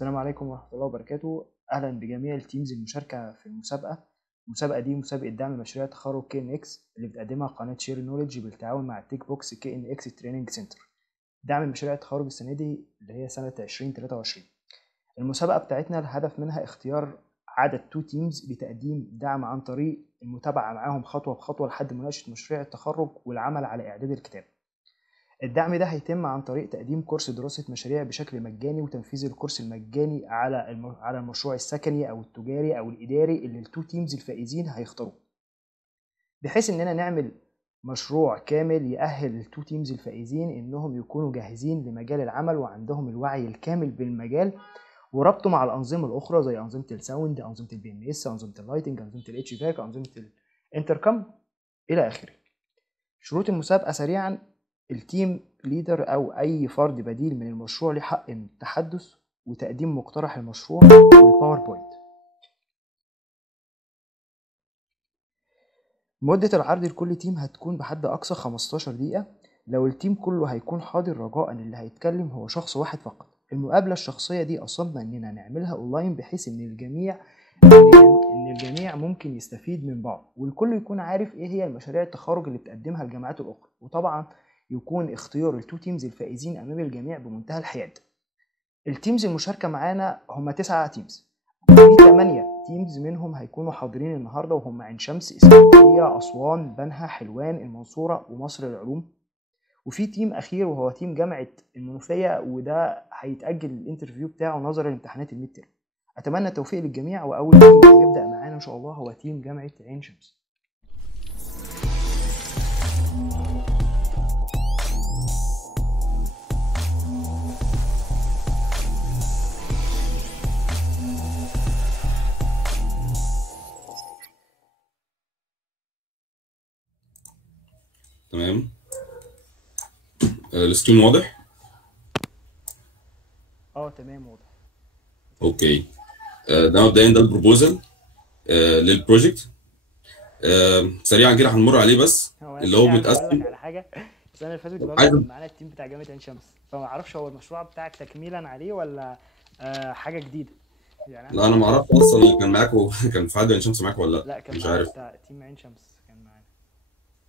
السلام عليكم ورحمة الله وبركاته. أهلا بجميع التيمز المشاركة في المسابقة دي مسابقة دعم مشاريع تخرج KNX اللي بتقدمها قناة شير نوليدج بالتعاون مع التيك بوكس KNX تريننج سنتر. دعم مشاريع التخرج السنة دي اللي هي سنة 2023. المسابقة بتاعتنا الهدف منها اختيار عدد 2 تيمز لتقديم دعم عن طريق المتابعة معاهم خطوة بخطوة لحد مناقشة مشروع التخرج والعمل على إعداد الكتاب. الدعم ده هيتم عن طريق تقديم كورس دراسة مشاريع بشكل مجاني وتنفيذ الكورس المجاني على المشروع السكني أو التجاري أو الإداري اللي التو تيمز الفائزين هيختاروه، بحيث إننا نعمل مشروع كامل يأهل التو تيمز الفائزين إنهم يكونوا جاهزين لمجال العمل وعندهم الوعي الكامل بالمجال وربطه مع الأنظمة الأخرى زي أنظمة الساوند، أنظمة الBMS، أنظمة اللايتنج، أنظمة الHVAC، أنظمة الانتركم إلى آخره. شروط المسابقة سريعا: التيم ليدر أو أي فرد بديل من المشروع له حق التحدث وتقديم مقترح المشروع والباوربوينت. مدة العرض لكل تيم هتكون بحد أقصى 15 دقيقة. لو التيم كله هيكون حاضر رجاء اللي هيتكلم هو شخص واحد فقط. المقابلة الشخصية دي قصدنا إننا نعملها أونلاين بحيث إن الجميع ممكن يستفيد من بعض والكل يكون عارف إيه هي المشاريع التخرج اللي بتقدمها الجامعات الأخرى، وطبعا يكون اختيار التو تيمز الفائزين أمام الجميع بمنتهى الحياد. التيمز المشاركة معانا هم 9 تيمز، في 8 تيمز منهم هيكونوا حاضرين النهاردة وهم عين شمس، اسكندرية، أسوان، بنها، حلوان، المنصورة ومصر للعلوم. وفي تيم أخير وهو تيم جامعة المنوفية وده هيتأجل الانترفيو بتاعه نظرا لامتحانات الميد تيرم. أتمنى التوفيق للجميع، وأول تيم هيبدأ معانا إن شاء الله هو تيم جامعة عين شمس. تمام. السكرين واضح؟ تمام واضح. اوكي. ده مبدئيا ده البروبوزل للبروجكت. سريعا كده هنمر عليه بس اللي هو متقسم. هقول لك على حاجه، السنه اللي فاتت برضه كان معانا التيم بتاع جامعه عين شمس، فما اعرفش هو المشروع بتاعك تكميلا عليه ولا حاجه جديده يعني. لا انا ما اعرفش اصلا اللي كان معاكم كان في حد عين شمس معاكم ولا لا كان مش معانا عارف. بتاع تيم عين شمس كان معانا.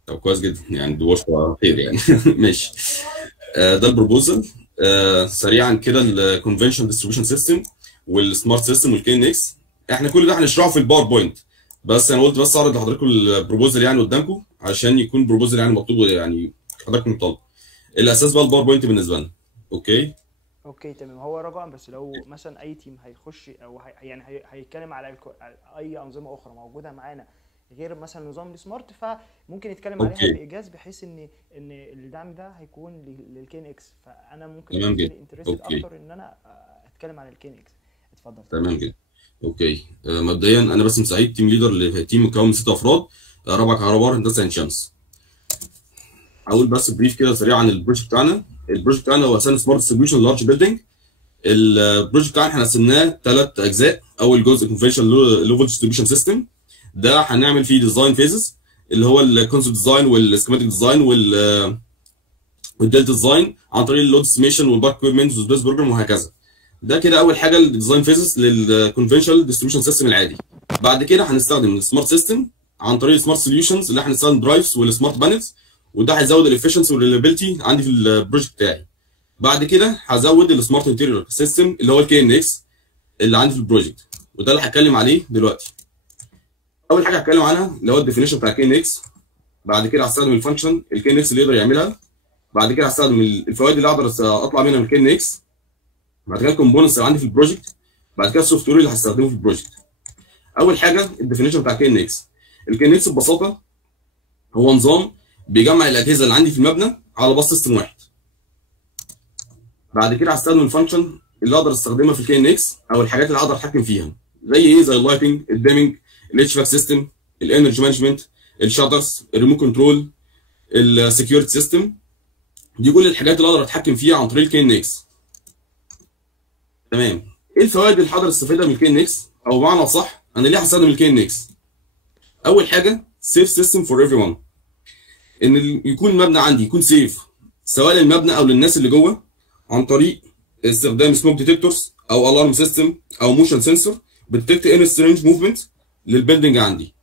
طب كويس جدا يعني، دي بشرة خير يعني. ماشي. ده البروبوزل. سريعا كده الكونفنشن ديستريبيوشن سيستم والسمارت سيستم والKNX، احنا كل ده هنشرحه في الباوربوينت، بس انا قلت بس اعرض لحضراتكم البروبوزل يعني قدامكم عشان يكون بروبوزل يعني مطلوب يعني حضراتكم طالب. الاساس بقى الباوربوينت بالنسبه لنا. اوكي تمام. هو رجاء بس لو مثلا اي تيم هيخش او هيتكلم على اي انظمه اخرى موجوده معانا غير مثلا نظام السمارت، فممكن يتكلم عليها بايجاز بحيث ان الدعم ده هيكون للKNX، فانا ممكن تمام بالنسبه جدا. لي انترستد اكتر ان انا اتكلم عن الKNX. اتفضل. تمام جدا. اوكي. مبدئيا انا باسم سعيد، تيم ليدر لتيم مكون من 6 افراد، رابع كهرباء هندسه عين شمس. هقول بس بريف كده سريع عن البروجكت بتاعنا. البروجكت بتاعنا هو اساسا سمارت ديستريبيوشن لارج بيلدينج. البروجكت بتاعنا احنا قسمناه 3 اجزاء. اول جزء كونفنشن لو فولت ديستريبيوشن سيستم، ده هنعمل فيه ديزاين فيزز اللي هو الكونسبت ديزاين والسكيماتيك ديزاين والديلتا ديزاين عن طريق اللود استيميشن والباك اكويبمنت والسبيس بروجرام وهكذا. ده كده اول حاجه الديزاين فيزز للكونفنشنال ديستريبيوشن سيستم العادي. بعد كده هنستخدم السمارت سيستم عن طريق السمارت سوليوشنز اللي احنا هنستخدم درايفز والسمارت بانلز، وده هيزود الافشنسي والريلابيلتي عندي في البروجكت بتاعي. بعد كده هزود السمارت انتيريور سيستم اللي هو الKNX اللي عندي في البروجكت، وده اللي هتكلم عليه دلوقتي. اول حاجه هتكلم عنها اللي هو الديفينيشن بتاع الKNX. بعد كده هستخدم الفانكشن الKNX اللي يقدر يعملها. بعد كده هستخدم الفوائد اللي اقدر اطلع منها من الKNX. بعد كده الكومبوننتس اللي عندي في البروجكت. بعد كده السوفت وير اللي هستخدمه في البروجكت. اول حاجه الديفينيشن بتاع الKNX. الKNX ببساطه هو نظام بيجمع الاجهزه اللي عندي في المبنى على باص سيستم واحد. بعد كده هستخدم الفانكشن اللي اقدر استخدمها في الKNX او الحاجات اللي اقدر اتحكم فيها زي ايه؟ زي اللايتنج، الديمنج، الHVAC سيستم، الانرجي مانجمنت، الشاترز، الريموت كنترول، السكيورتي سيستم. دي كل الحاجات اللي اقدر اتحكم فيها عن طريق الKNX. تمام. ايه الفوائد اللي هقدر استفيدها من الKNX؟ او بمعنى صح انا ليه هستخدم الKNX؟ اول حاجه سيف سيستم فور ايفري ون، ان يكون المبنى عندي يكون سيف سواء للمبنى او للناس اللي جوه عن طريق استخدام سموك ديتكتورز او الارم سيستم او موشن سنسور بتديتكت اني سترينج موفمنت للبيلدنج عندي.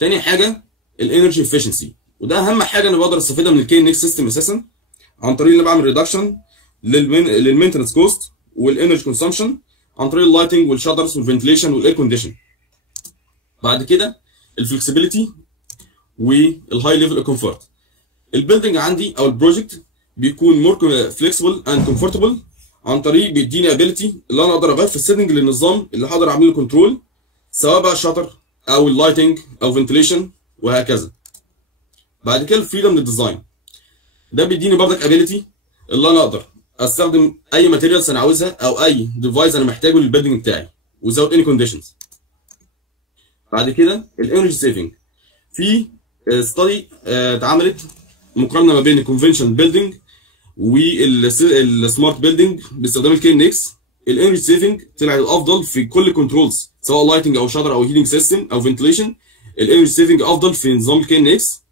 تاني حاجه الانرجي افشنسي، وده اهم حاجه انا بقدر استفيدها من الكي ان اكس سيستم اساسا، عن طريق اللي بعمل ريدكشن للمينتنس كوست والانرجي كونسامشن عن طريق اللايتنج والشاترز والفنتليشن والاير كونديشن. بعد كده الفلكسبيليتي والهاي ليفل كومفورت. البيلدنج عندي او البروجكت بيكون مور فليكسبل اند كومفورتبل عن طريق بيديني ابيليتي اللي انا اقدر اغير في السيتنج للنظام اللي هقدر اعمل له كنترول، سواء بقى شاتر او اللايتنج او فنتليشن وهكذا. بعد كده الفريدم للديزاين، ده بيديني برضك ابيليتي اللي انا اقدر استخدم اي ماتيريالز انا عاوزها او اي ديفايس انا محتاجه للبيلدنج بتاعي without any conditions. بعد كده الانرجي سيفنج، في ستادي اتعملت مقارنه ما بين الكونفنشنال بيلدنج والسمارت بيلدنج باستخدام الكي ان اكس. الانرجي سيفنج طلع الافضل في كل كنترولز، سواء لايتنج او شاتر او هيتنج سيستم او فنتليشن. الانرجي سيفنج افضل في نظام الكي ان اكس.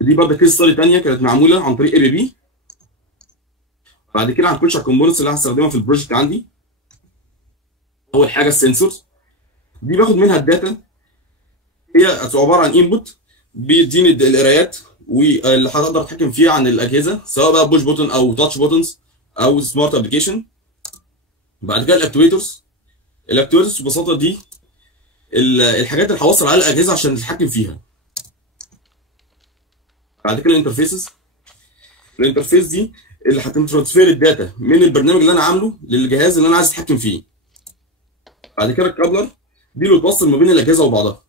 دي برضه كيس ستادي ثانيه كانت معموله عن طريق اي بي بي. بعد كده هنخش على الكومبوننتس اللي هستخدمها في البروجكت عندي. اول حاجه السنسورز، دي باخد منها الداتا، هي عباره عن انبوت بيديني القرايات واللي هقدر اتحكم فيها عن الاجهزه، سواء بقى بوش بوتن او تاتش بوتنز او سمارت ابلكيشن. بعد كده الاكتويترز ببساطه دي الحاجات اللي هوصل على الاجهزه عشان اتحكم فيها. بعد كده الانترفيس دي اللي هتترانسفير الداتا من البرنامج اللي انا عامله للجهاز اللي انا عايز اتحكم فيه. بعد كده الكابلر دي اللي بتوصل ما بين الاجهزه وبعضها.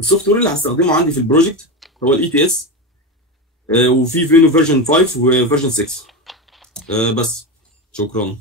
السوفت وير اللي هستخدمه عندي في البروجكت هو الاي تي اس، وفي فينو فيرجن 5 وفيرجن 6. بس شكرا.